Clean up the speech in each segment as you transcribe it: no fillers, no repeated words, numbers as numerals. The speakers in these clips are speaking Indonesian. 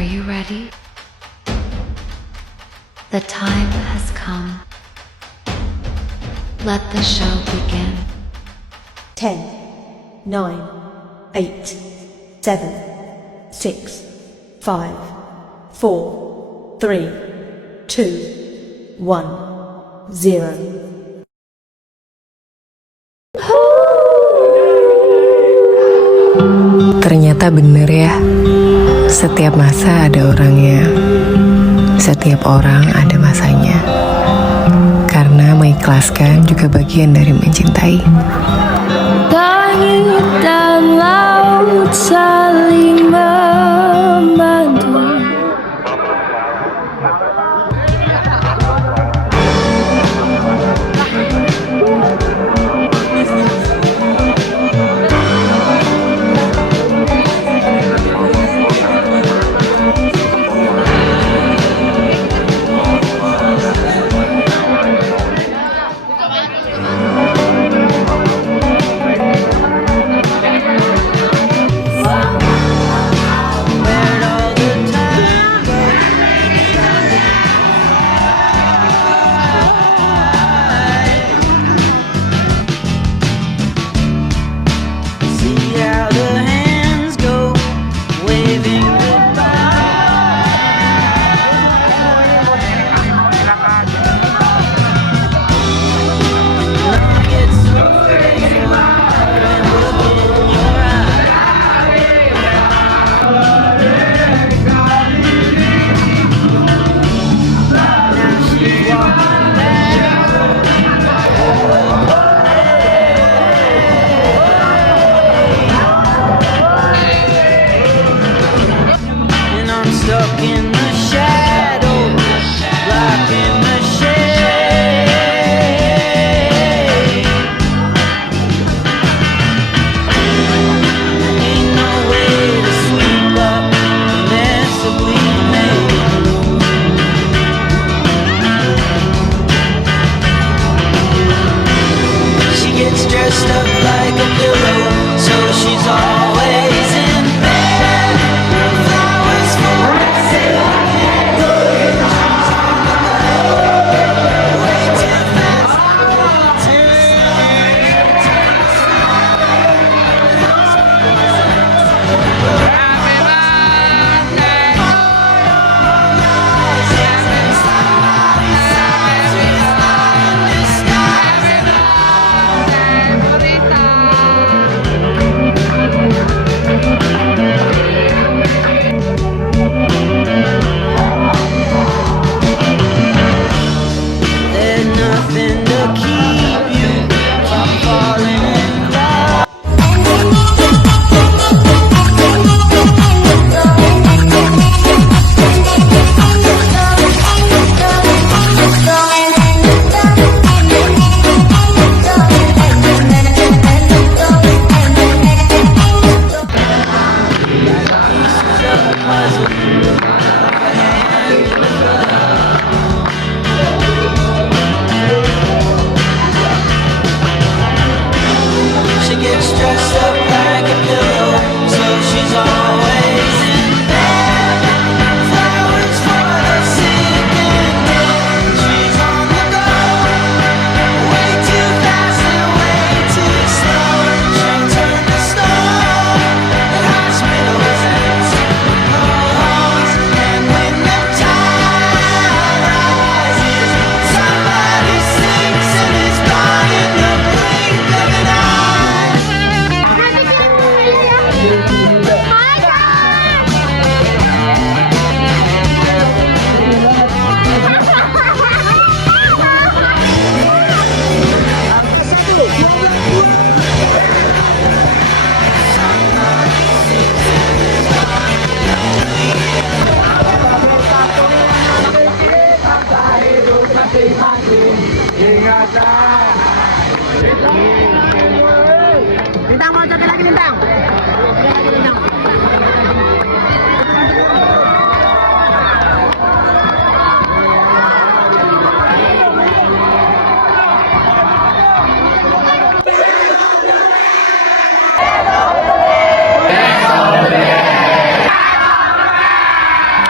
Are you ready? The time has come. Let the show begin. 10, 9, 8, 7, 6, 5, 4, 3, 2, 1, 0. Ternyata bener ya, setiap masa ada orangnya, setiap orang ada masanya. Karena mengikhlaskan juga bagian dari mencintai. Langit dan laut saling membantu. Stuck in the shadow, black in the shade. Ain't no way to sweep up the mess that we made. She gets dressed up like a pillow, so she's always in bed. Flowers for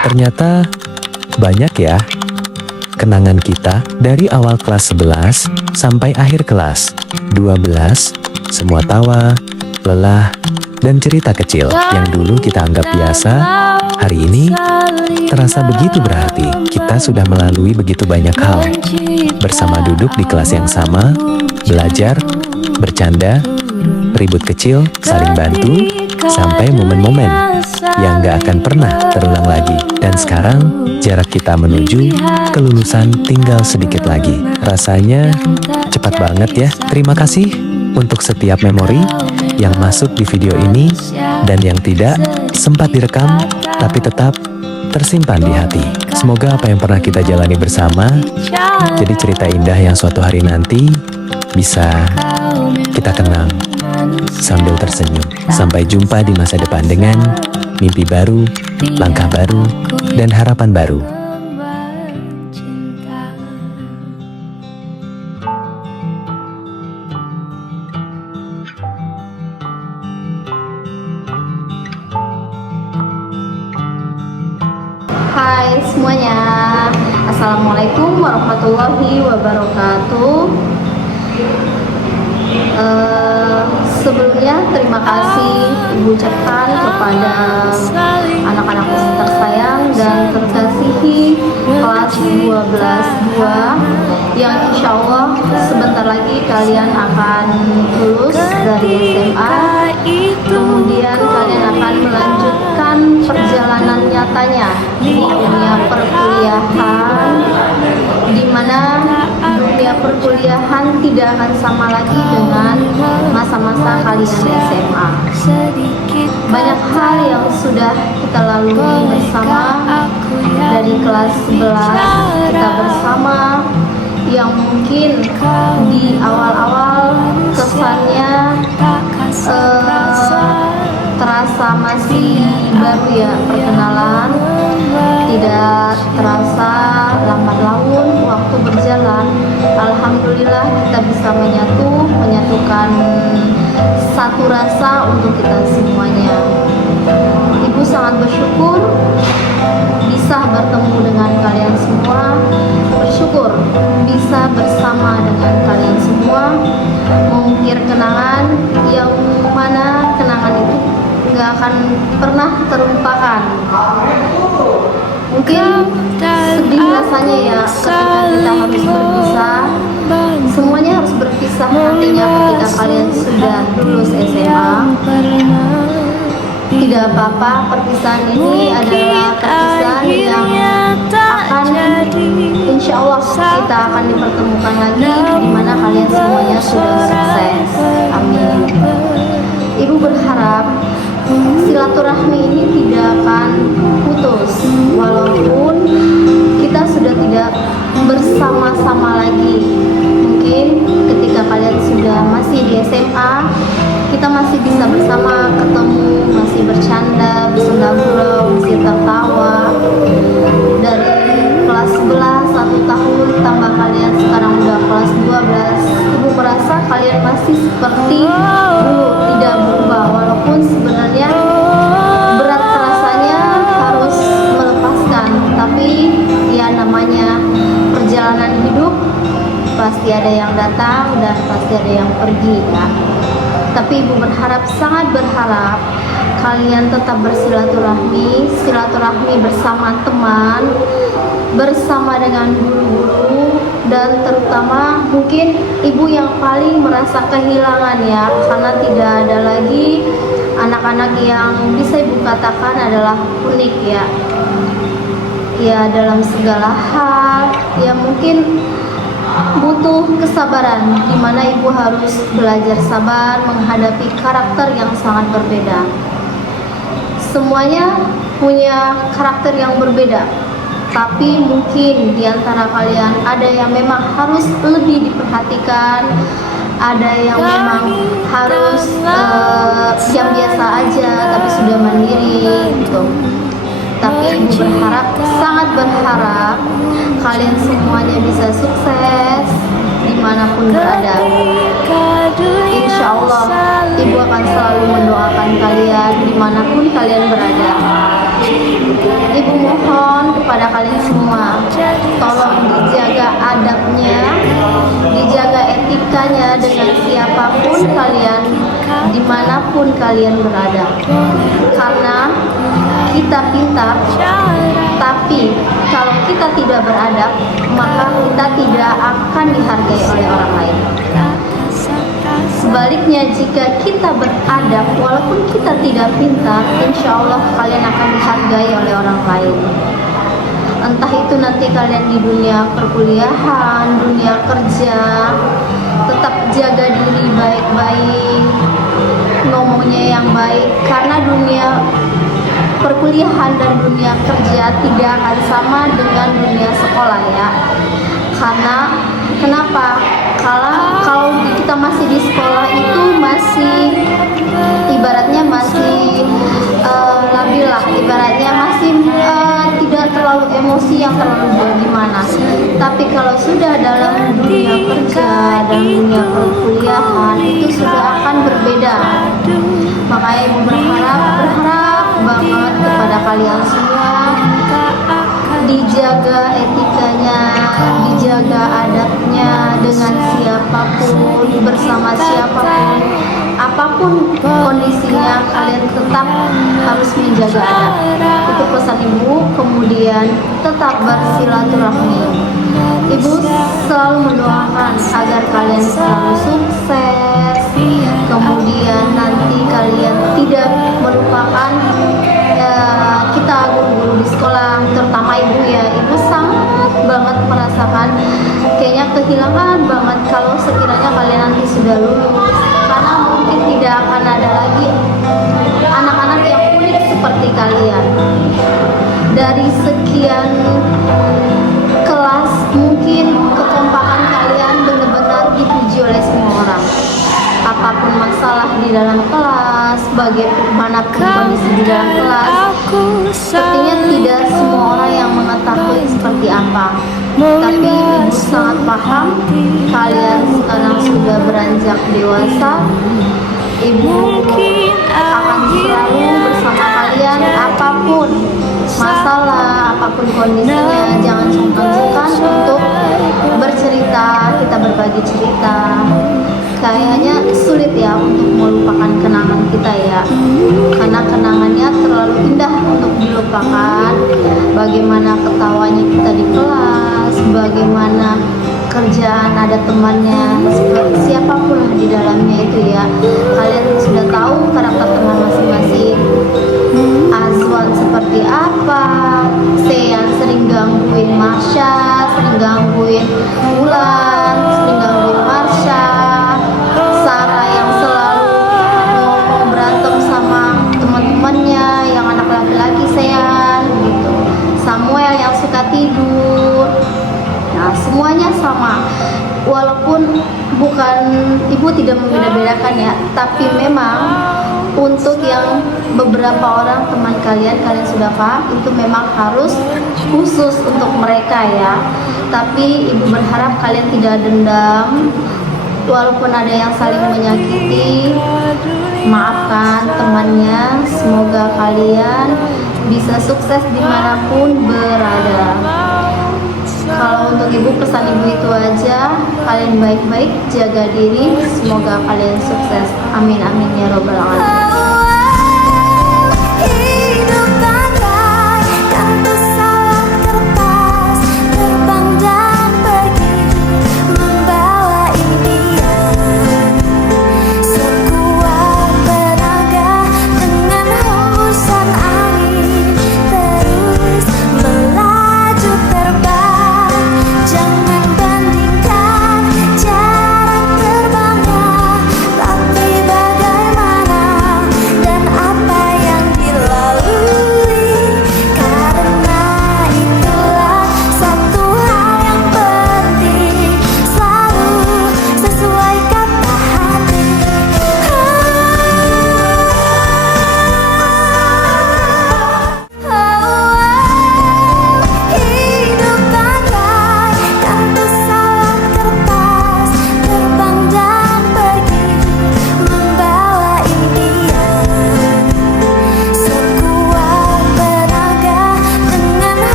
Ternyata banyak ya kenangan kita dari awal kelas 11 sampai akhir kelas 12. Semua tawa, lelah, dan cerita kecil yang dulu kita anggap biasa, hari ini terasa begitu berarti. Kita sudah melalui begitu banyak hal. Bersama duduk di kelas yang sama, belajar, bercanda, ribut kecil, saling bantu, sampai momen-momen yang gak akan pernah terulang lagi. Dan sekarang, jarak kita menuju kelulusan tinggal sedikit lagi. Rasanya cepat banget ya. Terima kasih untuk setiap memori yang masuk di video ini dan yang tidak sempat direkam tapi tetap tersimpan di hati. Semoga apa yang pernah kita jalani bersama jadi cerita indah yang suatu hari nanti bisa kita kenang sambil tersenyum. Sampai jumpa di masa depan dengan mimpi baru, langkah baru, dan harapan baru. Hai semuanya, Assalamualaikum warahmatullahi wabarakatuh. Sebelumnya terima kasih Ibu ucapkan kepada anak-anakku tersayang dan terkasihi kelas 12-2 yang insya Allah sebentar lagi kalian akan lulus dari SMA. Kemudian kalian akan melanjutkan perjalanan nyatanya di dunia perkuliahan, di mana dunia perkuliahan tidak akan sama lagi dengan masa-masa kalian SMA. Banyak hal yang sudah kita lalui bersama dari kelas 11 kita bersama, yang mungkin di awal-awal kesannya terasa masih baru ya perkenalan, tidak terasa lambat laun waktu berjalan. Alhamdulillah kita bisa menyatukan satu rasa untuk kita semuanya. Ibu sangat bersyukur bisa bertemu dengan kalian semua, bersyukur bisa bersama dengan kalian semua, mengukir kenangan yang mana kenangan itu gak akan pernah terlupakan. Mungkin sedih rasanya ya ketika kita harus berpisah. Semuanya harus berpisah nantinya ketika kalian sudah lulus SMA. Tidak apa-apa, perpisahan ini adalah perpisahan yang akan insya Allah kita akan dipertemukan lagi di mana kalian semuanya sudah sukses. Amin. Ibu berharap silaturahmi ini tidak akan putus walaupun kita sudah tidak bersama-sama lagi. Mungkin ketika kalian sudah masih di SMA, kita masih bisa bersama, ketemu, masih bercanda, bersenda gurau, masih tertawa. Dari kelas 11 1 tahun tambah kalian sekarang udah kelas 12, ibu merasa kalian masih seperti dulu, tidak berubah. Walaupun sebenarnya berat rasanya harus melepaskan, tapi ya namanya perjalanan hidup, pasti ada yang datang dan pasti ada yang pergi ya. Tapi ibu berharap, sangat berharap kalian tetap silaturahmi bersama teman, bersama dengan guru-guru, dan terutama mungkin ibu yang paling merasa kehilangan ya, karena tidak ada lagi anak-anak yang bisa ibu katakan adalah unik ya. Ya dalam segala hal, ya mungkin butuh kesabaran, di mana ibu harus belajar sabar menghadapi karakter yang sangat berbeda. Semuanya punya karakter yang berbeda, tapi mungkin di antara kalian ada yang memang harus lebih diperhatikan, ada yang memang harus yang biasa aja tapi sudah mandiri gitu. Tapi ibu berharap, sangat berharap kalian semuanya bisa sukses dimanapun berada. Insya Allah ibu akan selalu mendoakan kalian dimanapun kalian berada. Ibu mohon kepada kalian semua, tolong dijaga adabnya, dijaga etikanya dengan siapapun kalian, dimanapun kalian berada. Karena kita pintar, tapi kalau kita tidak beradab, maka kita tidak akan dihargai oleh orang lain. Sebaliknya, jika kita beradab, walaupun kita tidak pintar, insya Allah kalian akan dihargai oleh orang lain. Entah itu nanti kalian di dunia perkuliahan, dunia kerja, tetap jaga diri baik-baik, ngomongnya yang baik, karena dunia perkuliahan dan dunia kerja tidak akan sama dengan dunia sekolah ya. Karena kenapa? Kalau kita masih di sekolah itu masih ibaratnya masih labil lah, ibaratnya masih tidak terlalu emosi yang terlalu gimana. Tapi kalau sudah dalam dunia kerja dan dunia perkuliahan itu sudah akan berbeda. Makanya Ibu berharap banget kepada kalian semua, dijaga etikanya, dijaga adabnya dengan siapapun, bersama siapapun, apapun kondisinya, kalian tetap harus menjaga adab. Itu pesan Ibu. Kemudian tetap bersilaturahmi. Ibu selalu mendoakan agar kalian selalu sukses, kemudian nanti kalian tidak melupakan kita guru-guru di sekolah, terutama Ibu ya. Ibu sangat banget merasakan kayaknya kehilangan banget kalau sekiranya kalian nanti sudah lulus, karena mungkin tidak akan ada lagi anak-anak yang unik seperti kalian. Dari sekian kelas, mungkin kekompakan kalian benar-benar dipuji oleh semua orang. Apapun masalah di dalam kelas, bagaimanapun kondisi di dalam kelas, sepertinya tidak semua orang yang mengetahui seperti apa. Tapi Ibu sangat paham, kalian sekarang sudah beranjak dewasa. Ibu akan selalu bersama kalian, apapun masalah, apapun kondisinya. Jangan sungkan-sungkan untuk bercerita, kita berbagi cerita. Kayaknya sulit ya untuk melupakan kenangan kita ya, karena kenangannya terlalu indah untuk dilupakan. Bagaimana ketawanya kita di kelas, bagaimana kerjaan ada temannya, siapapun di dalamnya itu ya. Kalian sudah tahu karakter teman masing-masing. Azwan seperti apa, Sean sering gangguin Marsha, sering gangguin Ulan, sering gangguin Marsha, Sarah yang selalu ngomong berantem sama teman-temannya yang anak laki-laki Sean gitu, Samuel yang suka tidur. Nah, semuanya sama. Walaupun bukan, Ibu tidak membeda-bedakan ya, tapi memang untuk yang beberapa orang teman kalian sudah paham, itu memang harus khusus untuk mereka ya. Tapi Ibu berharap kalian tidak dendam, walaupun ada yang saling menyakiti, maafkan temannya. Semoga kalian bisa sukses dimanapun berada. Kalau untuk Ibu, pesan Ibu itu aja, kalian baik-baik, jaga diri, semoga kalian sukses. Amin amin ya robbal alamin.